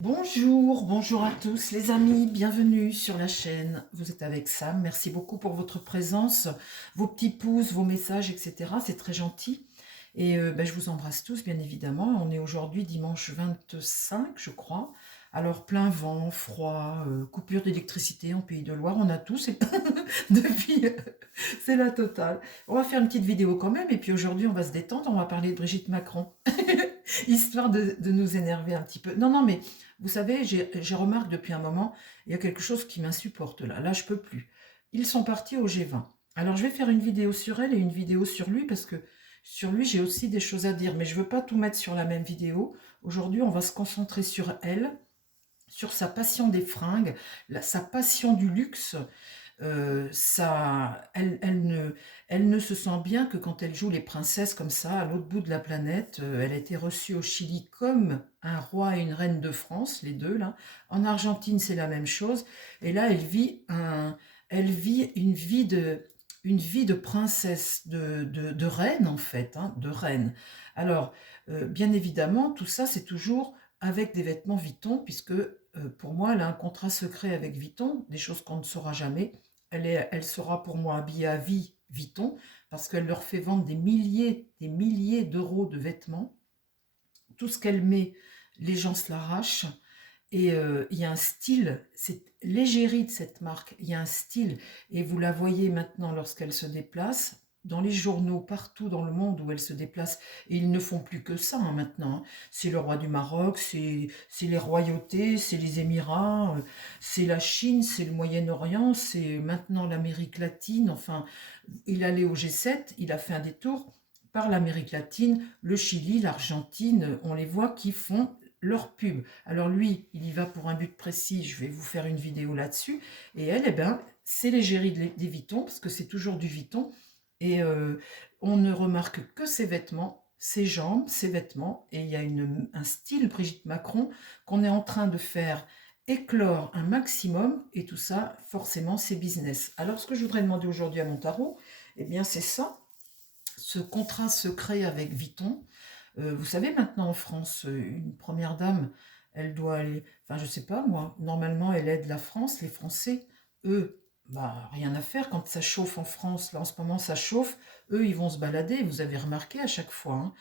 Bonjour, bonjour à tous les amis, bienvenue sur la chaîne. Vous êtes avec Sam, merci beaucoup pour votre présence, vos petits pouces, vos messages, etc. C'est très gentil. Et je vous embrasse tous, bien évidemment. On est aujourd'hui dimanche 25, je crois. Alors plein vent, froid, coupure d'électricité en Pays de Loire, on a tous, et depuis, c'est la totale. On va faire une petite vidéo quand même, et puis aujourd'hui on va se détendre, on va parler de Brigitte Macron. Histoire de nous énerver un petit peu. Non, non, mais vous savez, j'ai remarqué depuis un moment, il y a quelque chose qui m'insupporte là. Là, je peux plus. Ils sont partis au G20. Alors, je vais faire une vidéo sur elle et une vidéo sur lui, parce que sur lui, j'ai aussi des choses à dire, mais je ne veux pas tout mettre sur la même vidéo. Aujourd'hui, on va se concentrer sur elle, sur sa passion des fringues, sa passion du luxe, elle ne se sent bien que quand elle joue les princesses comme ça, à l'autre bout de la planète. Elle a été reçue au Chili comme un roi et une reine de France, les deux là. En Argentine, c'est la même chose. Et là, elle vit une vie de princesse, de reine en fait, hein, de reine. Alors, bien évidemment, tout ça, c'est toujours avec des vêtements Vuitton, puisque pour moi, elle a un contrat secret avec Vuitton, des choses qu'on ne saura jamais. Elle sera pour moi habillée à vie Vuitton, parce qu'elle leur fait vendre des milliers d'euros de vêtements. Tout ce qu'elle met, les gens se l'arrachent. Et il y a un style, c'est l'égérie de cette marque, il y a un style. Et vous la voyez maintenant lorsqu'elle se déplace, dans les journaux, partout dans le monde où elle se déplace. Et ils ne font plus que ça hein, maintenant. C'est le roi du Maroc, c'est les royautés, c'est les Émirats, c'est la Chine, c'est le Moyen-Orient, c'est maintenant l'Amérique latine. Enfin, il allait au G7, il a fait un détour par l'Amérique latine, le Chili, l'Argentine, on les voit qui font leur pub. Alors lui, il y va pour un but précis, je vais vous faire une vidéo là-dessus. Et elle, eh ben, c'est l'égérie des Vuitton, parce que c'est toujours du Vuitton. Et on ne remarque que ses vêtements, ses jambes, ses vêtements. Et il y a un style Brigitte Macron qu'on est en train de faire éclore un maximum. Et tout ça, forcément, c'est business. Alors ce que je voudrais demander aujourd'hui à mon tarot, eh bien c'est ça, ce contrat secret avec Vuitton. Vous savez, maintenant en France, une première dame, elle doit aller, enfin je sais pas moi, normalement elle aide la France, les Français, eux, bah rien à faire quand ça chauffe en France, là en ce moment ça chauffe, eux ils vont se balader, vous avez remarqué à chaque fois, hein.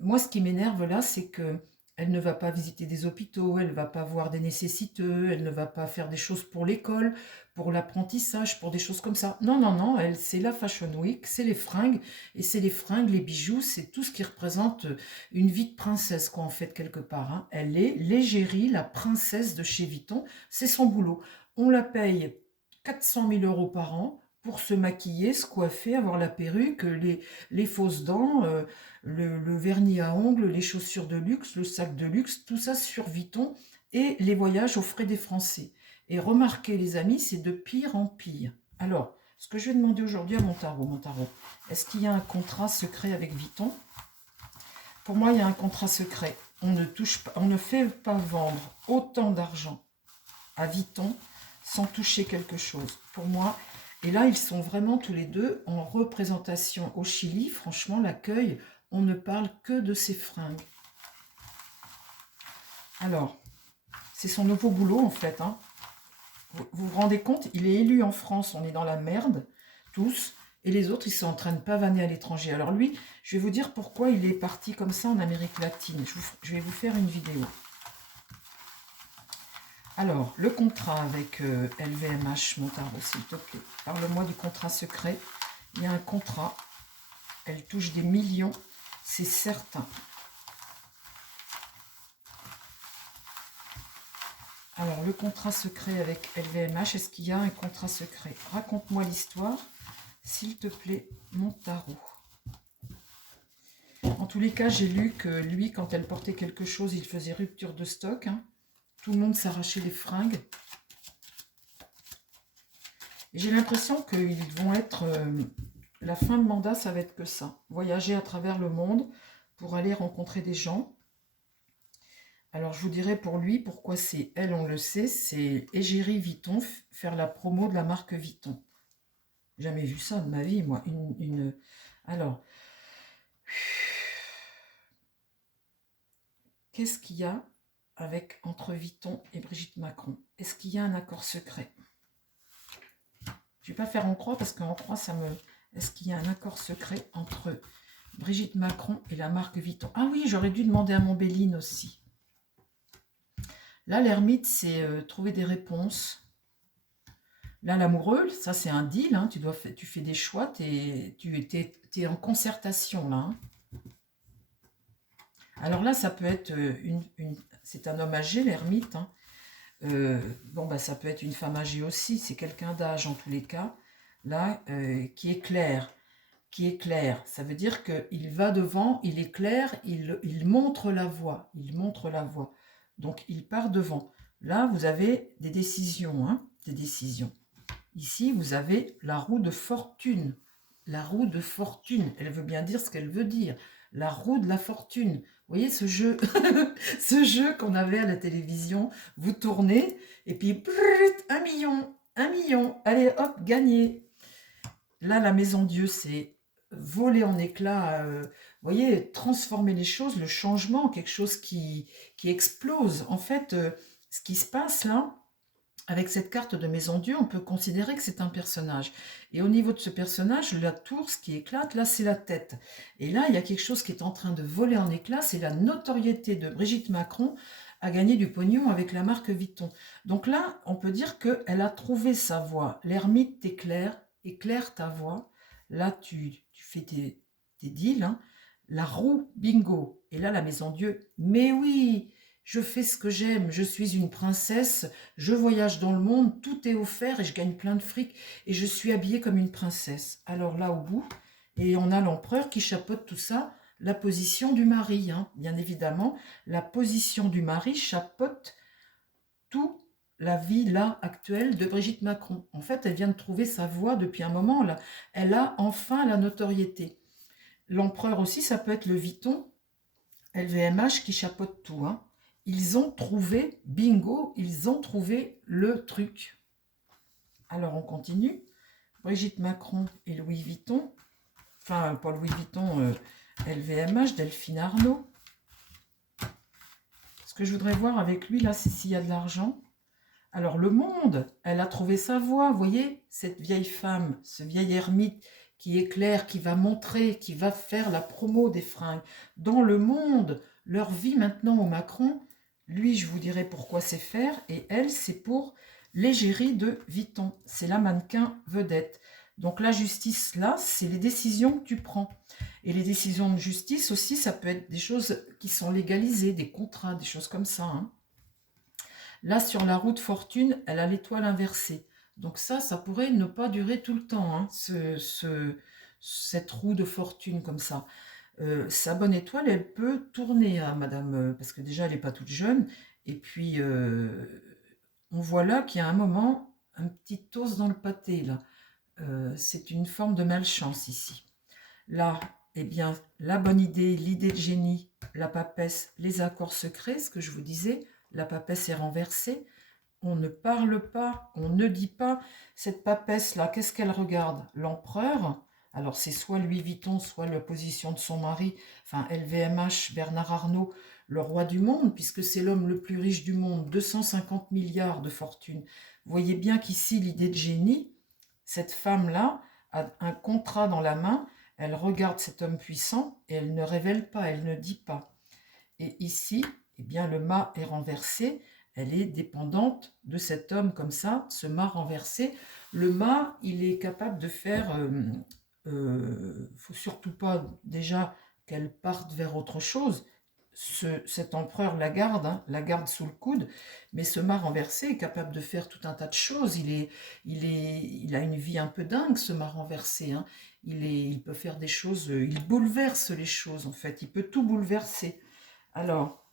Moi, ce qui m'énerve là, c'est que elle ne va pas visiter des hôpitaux, elle ne va pas voir des nécessiteux, elle ne va pas faire des choses pour l'école, pour l'apprentissage, pour des choses comme ça. Non, non, non, elle, c'est la Fashion Week, c'est les fringues, et c'est les fringues, les bijoux, c'est tout ce qui représente une vie de princesse, quoi, en fait, quelque part, hein. Elle est l'égérie, la princesse de chez Vuitton, c'est son boulot. On la paye 400 000 euros par an pour se maquiller, se coiffer, avoir la perruque, les fausses dents, le vernis à ongles, les chaussures de luxe, le sac de luxe, tout ça sur Vuitton et les voyages aux frais des Français. Et remarquez les amis, c'est de pire en pire. Alors, ce que je vais demander aujourd'hui à mon tarot, est-ce qu'il y a un contrat secret avec Vuitton? Pour moi, il y a un contrat secret. On ne touche pas, on ne fait pas vendre autant d'argent à Vuitton sans toucher quelque chose. Pour moi, et là, ils sont vraiment tous les deux en représentation au Chili. Franchement, l'accueil, on ne parle que de ses fringues. Alors, c'est son nouveau boulot en fait, hein. Vous vous rendez compte, il est élu en France, on est dans la merde, tous, et les autres, ils sont en train de pavaner à l'étranger. Alors lui, je vais vous dire pourquoi il est parti comme ça en Amérique latine. Je vais vous faire une vidéo. Alors, le contrat avec LVMH, mon tarot, s'il te plaît. Parle-moi du contrat secret. Il y a un contrat, elle touche des millions, c'est certain. Alors, le contrat secret avec LVMH, est-ce qu'il y a un contrat secret? Raconte-moi l'histoire, s'il te plaît, mon tarot. En tous les cas, j'ai lu que lui, quand elle portait quelque chose, il faisait rupture de stock, hein. Tout le monde s'arrachait les fringues. Et j'ai l'impression qu'ils vont être... la fin de mandat, ça va être que ça. Voyager à travers le monde pour aller rencontrer des gens. Alors, je vous dirais pour lui, pourquoi c'est elle, on le sait, c'est égérie Vuitton, faire la promo de la marque Vuitton. Jamais vu ça de ma vie, moi. Alors, qu'est-ce qu'il y a? avec entre Vuitton et Brigitte Macron. Est-ce qu'il y a un accord secret? Je ne vais pas faire en croix parce qu'en croix, ça me... Est-ce qu'il y a un accord secret entre Brigitte Macron et la marque Vuitton? Ah oui, j'aurais dû demander à mon Béline aussi. Là, l'ermite, c'est trouver des réponses. Là, l'amoureux, ça c'est un deal, hein, tu fais des choix, tu es en concertation là. Hein. Alors là, ça peut être c'est un homme âgé, l'ermite. Hein. Bon, bah, ça peut être une femme âgée aussi, c'est quelqu'un d'âge en tous les cas. Là, qui est clair. Qui est clair. Ça veut dire qu'il va devant, il est clair, il montre la voie. Il montre la voie. Donc, il part devant. Là, vous avez des décisions, hein, des décisions. Ici, vous avez la roue de fortune. La roue de fortune, elle veut bien dire ce qu'elle veut dire. La roue de la fortune. Vous voyez ce jeu, ce jeu qu'on avait à la télévision. Vous tournez et puis 1 million. Allez, hop, gagné. Là, la maison Dieu, c'est voler en éclats. Vous voyez, transformer les choses, le changement, quelque chose qui explose. En fait, ce qui se passe là, avec cette carte de Maison Dieu, on peut considérer que c'est un personnage. Et au niveau de ce personnage, la tour, ce qui éclate, là, c'est la tête. Et là, il y a quelque chose qui est en train de voler en éclats, c'est la notoriété de Brigitte Macron à gagner du pognon avec la marque Vuitton. Donc là, on peut dire qu'elle a trouvé sa voie. L'ermite t'éclaire, éclaire ta voie. Là, tu fais tes deals. Hein. La roue, bingo. Et là, la Maison Dieu, mais oui, je fais ce que j'aime, je suis une princesse, je voyage dans le monde, tout est offert et je gagne plein de fric et je suis habillée comme une princesse. Alors là, au bout, et on a l'empereur qui chapeaute tout ça, la position du mari, hein, bien évidemment. La position du mari chapeaute tout la vie là actuelle de Brigitte Macron. En fait, elle vient de trouver sa voie depuis un moment là. Elle a enfin la notoriété. L'empereur aussi, ça peut être le Vuitton, LVMH qui chapeaute tout, hein. Ils ont trouvé, bingo, ils ont trouvé le truc. Alors, on continue. Brigitte Macron et Louis Vuitton. Enfin, pas Louis Vuitton, LVMH, Delphine Arnault. Ce que je voudrais voir avec lui, là, c'est s'il y a de l'argent. Alors, le monde, elle a trouvé sa voie. Vous voyez, cette vieille femme, ce vieil ermite qui éclaire, qui va montrer, qui va faire la promo des fringues. Dans le monde, leur vie maintenant au Macron... Lui, je vous dirai pourquoi c'est faire. Et elle, c'est pour l'égérie de Vuitton. C'est la mannequin vedette. Donc la justice, là, c'est les décisions que tu prends. Et les décisions de justice aussi, ça peut être des choses qui sont légalisées, des contrats, des choses comme ça. Hein. Là, sur la roue de fortune, elle a l'étoile inversée. Donc ça pourrait ne pas durer tout le temps, hein, cette roue de fortune comme ça. Sa bonne étoile, elle peut tourner, hein, madame, parce que déjà, elle n'est pas toute jeune. Et puis, on voit là qu'il y a un moment, un petit os dans le pâté, là. C'est une forme de malchance ici. Là, eh bien, la bonne idée, l'idée de génie, la papesse, les accords secrets, ce que je vous disais, la papesse est renversée. On ne parle pas, on ne dit pas. Cette papesse-là, qu'est-ce qu'elle regarde? L'empereur. Alors, c'est soit Louis Vuitton, soit la position de son mari, enfin LVMH, Bernard Arnault, le roi du monde, puisque c'est l'homme le plus riche du monde, 250 milliards de fortune. Vous voyez bien qu'ici, l'idée de génie, cette femme-là a un contrat dans la main, elle regarde cet homme puissant et elle ne révèle pas, elle ne dit pas. Et ici, eh bien, le mât est renversé, elle est dépendante de cet homme comme ça, ce mât renversé. Le mât, il est capable de faire... faut surtout pas déjà qu'elle parte vers autre chose. Cet empereur la garde, hein, la garde sous le coude, mais ce mât renversé est capable de faire tout un tas de choses. Il a une vie un peu dingue, ce mât renversé. Hein. Il peut faire des choses, il bouleverse les choses en fait, il peut tout bouleverser. Alors,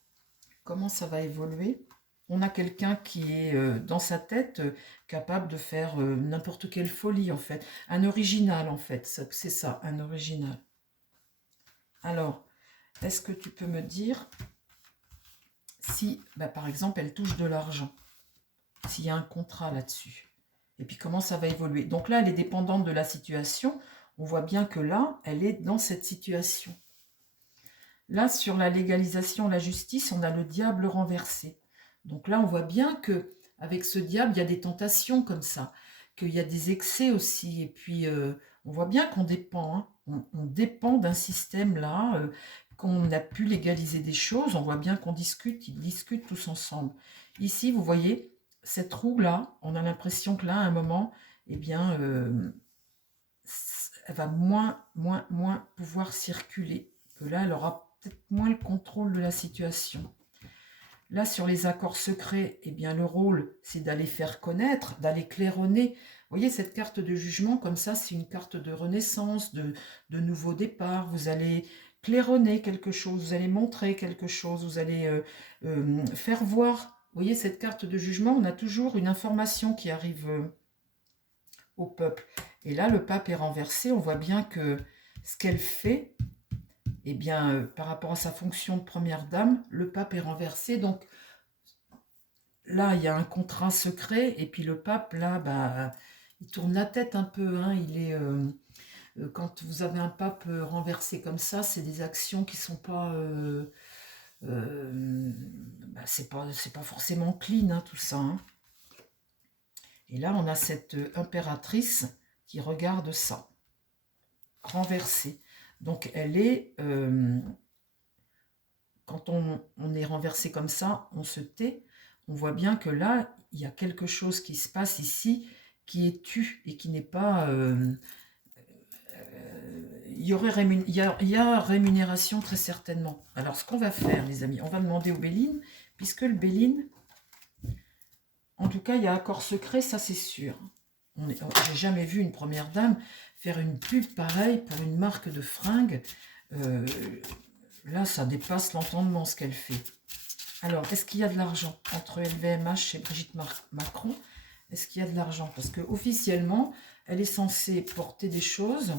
comment ça va évoluer? On a quelqu'un qui est dans sa tête capable de faire n'importe quelle folie en fait. Un original en fait, c'est ça, un original. Alors, est-ce que tu peux me dire si, bah, par exemple, elle touche de l'argent, s'il y a un contrat là-dessus, et puis comment ça va évoluer. Donc là, elle est dépendante de la situation. On voit bien que là, elle est dans cette situation. Là, sur la légalisation, la justice, on a le diable renversé. Donc là, on voit bien que avec ce diable, il y a des tentations comme ça, qu'il y a des excès aussi. Et puis, on voit bien qu'on dépend, hein. On dépend d'un système là, qu'on a pu légaliser des choses. On voit bien qu'on discute, ils discutent tous ensemble. Ici, vous voyez, cette roue-là, on a l'impression que là, à un moment, eh bien, elle va moins pouvoir circuler. Que là, elle aura peut-être moins le contrôle de la situation. Là, sur les accords secrets, eh bien, le rôle, c'est d'aller faire connaître, d'aller claironner. Vous voyez, cette carte de jugement, comme ça, c'est une carte de renaissance, de nouveau départ. Vous allez claironner quelque chose, vous allez montrer quelque chose, vous allez faire voir. Vous voyez, cette carte de jugement, on a toujours une information qui arrive au peuple. Et là, le pape est renversé. On voit bien que ce qu'elle fait, eh bien, par rapport à sa fonction de première dame, le pape est renversé. Donc là, il y a un contrat secret. Et puis le pape, là, bah, il tourne la tête un peu. Hein. Il est, quand vous avez un pape renversé comme ça, c'est des actions qui sont pas... bah, c'est pas forcément clean, hein, tout ça. Hein. Et là, on a cette impératrice qui regarde ça, renversée. Donc, elle est... quand on est renversé comme ça, on se tait. On voit bien que là, il y a quelque chose qui se passe ici qui est tu et qui n'est pas... il y a rémunération très certainement. Alors, ce qu'on va faire, les amis, on va demander au Béline, puisque le Béline... En tout cas, il y a accord secret, ça c'est sûr. J'ai jamais vu une première dame faire une pub pareille pour une marque de fringues. Là, ça dépasse l'entendement ce qu'elle fait. Alors, est-ce qu'il y a de l'argent entre LVMH et Brigitte Macron? Est-ce qu'il y a de l'argent? Parce que officiellement, elle est censée porter des choses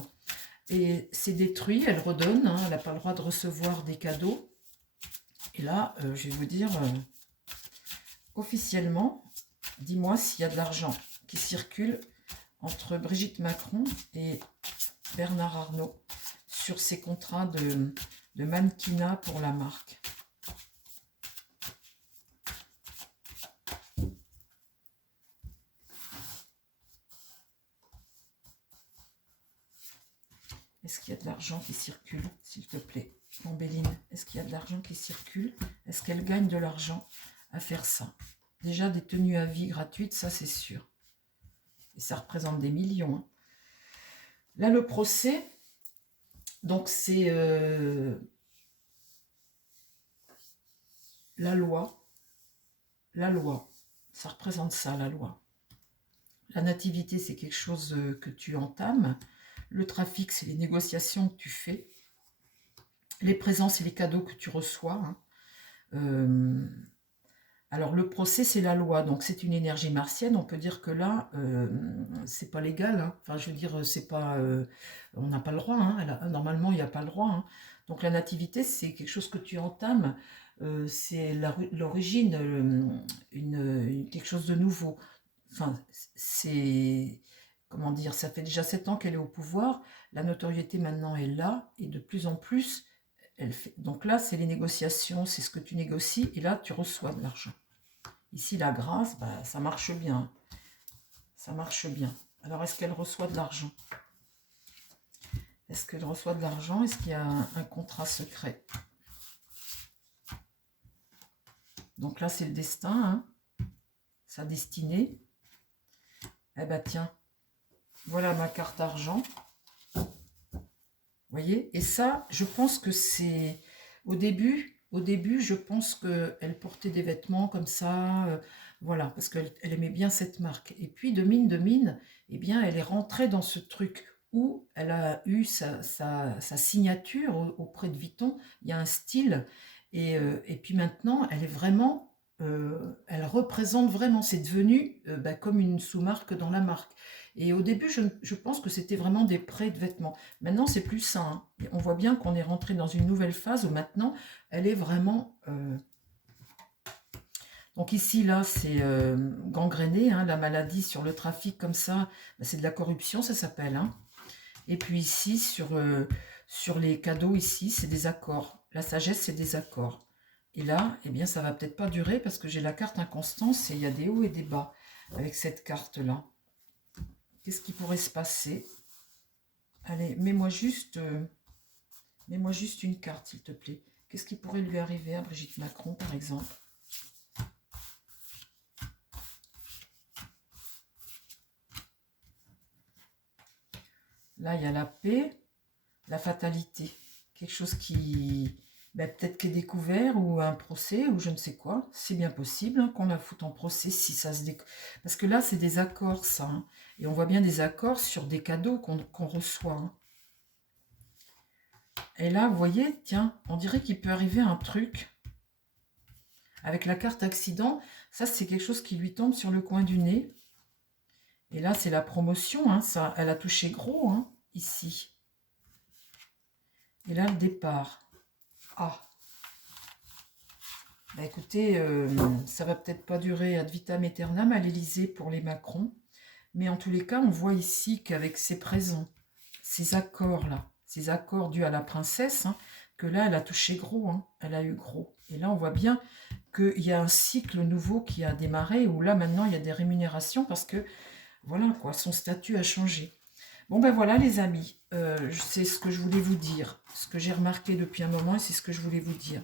et c'est détruit, elle redonne. Hein, elle n'a pas le droit de recevoir des cadeaux. Et là, je vais vous dire, officiellement, dis-moi s'il y a de l'argent qui circule entre Brigitte Macron et Bernard Arnault sur ces contrats de mannequinat pour la marque. Est-ce qu'il y a de l'argent qui circule, s'il te plaît, mon Béline? Est-ce qu'il y a de l'argent qui circule? Est-ce qu'elle gagne de l'argent à faire ça? Déjà, des tenues à vie gratuites, ça c'est sûr. Et ça représente des millions. Hein. Là, le procès, donc c'est la loi. La loi, ça représente ça, la loi. La nativité, c'est quelque chose que tu entames. Le trafic, c'est les négociations que tu fais. Les présents, c'est les cadeaux que tu reçois. Hein. Alors, le procès, c'est la loi. Donc, c'est une énergie martienne. On peut dire que là, c'est pas légal. Hein. Enfin, je veux dire, c'est pas... on n'a pas le droit. Hein. Normalement, il n'y a pas le droit. Hein. Donc, la nativité, c'est quelque chose que tu entames. C'est l'origine, quelque chose de nouveau. Enfin, c'est... Comment dire? Ça fait déjà 7 ans qu'elle est au pouvoir. La notoriété, maintenant, est là. Et de plus en plus... Donc là, c'est les négociations, c'est ce que tu négocies, et là, tu reçois de l'argent. Ici, la grâce, bah, ça marche bien. Ça marche bien. Alors, est-ce qu'elle reçoit de l'argent? Est-ce qu'elle reçoit de l'argent? Est-ce qu'il y a un contrat secret? Donc là, c'est le destin, hein, sa destinée. Eh ben tiens, voilà ma carte argent. Vous voyez? Et ça, je pense que c'est... Au début, je pense qu'elle portait des vêtements comme ça, voilà, parce qu'elle aimait bien cette marque. Et puis, de mine, eh bien, elle est rentrée dans ce truc où elle a eu sa signature auprès de Vuitton. Il y a un style. Et puis maintenant, elle est vraiment... elle représente vraiment, c'est devenu bah, comme une sous-marque dans la marque. Et au début, je pense que c'était vraiment des prêts de vêtements. Maintenant, c'est plus ça. Hein. On voit bien qu'on est rentré dans une nouvelle phase où maintenant, elle est vraiment... Donc ici, là, c'est gangréné, hein, la maladie sur le trafic comme ça, bah, c'est de la corruption, ça s'appelle. Hein. Et puis ici, sur les cadeaux, ici, c'est des accords. La sagesse, c'est des accords. Et là, eh bien, ça va peut-être pas durer parce que j'ai la carte inconstance et il y a des hauts et des bas avec cette carte-là. Qu'est-ce qui pourrait se passer? Allez, mets-moi juste une carte, s'il te plaît. Qu'est-ce qui pourrait lui arriver à Brigitte Macron, par exemple? Là, il y a la paix, la fatalité. Quelque chose qui, ben, peut-être qui est découvert, ou un procès, ou je ne sais quoi. C'est bien possible hein, qu'on la foute en procès si ça se découvre. Parce que là, c'est des accords, ça. Hein. Et on voit bien des accords sur des cadeaux qu'on reçoit. Hein. Et là, vous voyez, tiens, on dirait qu'il peut arriver un truc. Avec la carte accident, ça, c'est quelque chose qui lui tombe sur le coin du nez. Et là, c'est la promotion. Hein, ça, elle a touché gros, hein, ici. Et là, le départ. Ah. Bah écoutez, ça va peut-être pas durer ad vitam aeternam à l'Élysée pour les Macron. Mais en tous les cas, on voit ici qu'avec ces présents, ces accords-là, ces accords dus à la princesse, hein, que là, elle a touché gros, hein, elle a eu gros. Et là, on voit bien qu'il y a un cycle nouveau qui a démarré, où là, maintenant, il y a des rémunérations parce que, voilà, quoi, son statut a changé. Bon, ben voilà, les amis, c'est ce que je voulais vous dire, ce que j'ai remarqué depuis un moment, et c'est ce que je voulais vous dire.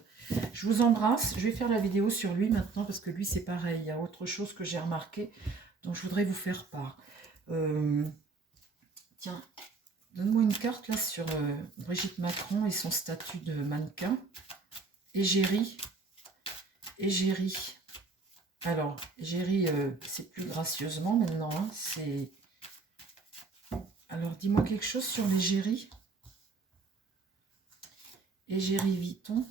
Je vous embrasse, je vais faire la vidéo sur lui maintenant, parce que lui, c'est pareil, il y a autre chose que j'ai remarqué, dont je voudrais vous faire part. Tiens, donne-moi une carte là sur Brigitte Macron et son statut de mannequin. Égérie. Égérie. Alors, Égérie, c'est plus gracieusement maintenant. Hein, c'est... Alors, dis-moi quelque chose sur l'égérie. Égérie Vuitton.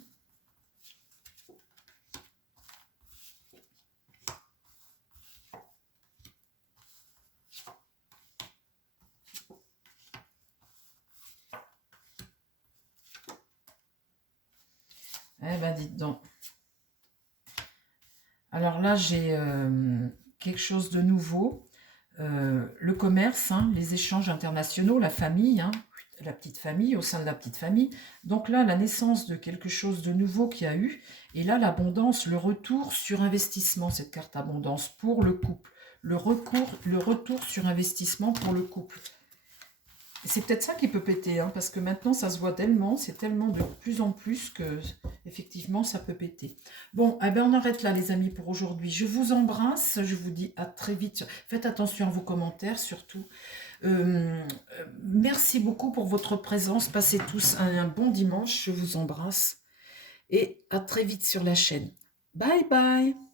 Eh ben, dites donc. Alors là, j'ai quelque chose de nouveau. Le commerce, hein, les échanges internationaux, la famille, hein, la petite famille, au sein de la petite famille. Donc là, la naissance de quelque chose de nouveau qu'il y a eu. Et là, l'abondance, le retour sur investissement, cette carte abondance pour le couple. Le retour sur investissement pour le couple. C'est peut-être ça qui peut péter, hein, parce que maintenant, ça se voit tellement, c'est tellement de plus en plus que, effectivement, ça peut péter. Bon, eh ben, on arrête là, les amis, pour aujourd'hui. Je vous embrasse, je vous dis à très vite. Faites attention à vos commentaires, surtout. Merci beaucoup pour votre présence. Passez tous un bon dimanche, je vous embrasse. Et à très vite sur la chaîne. Bye bye!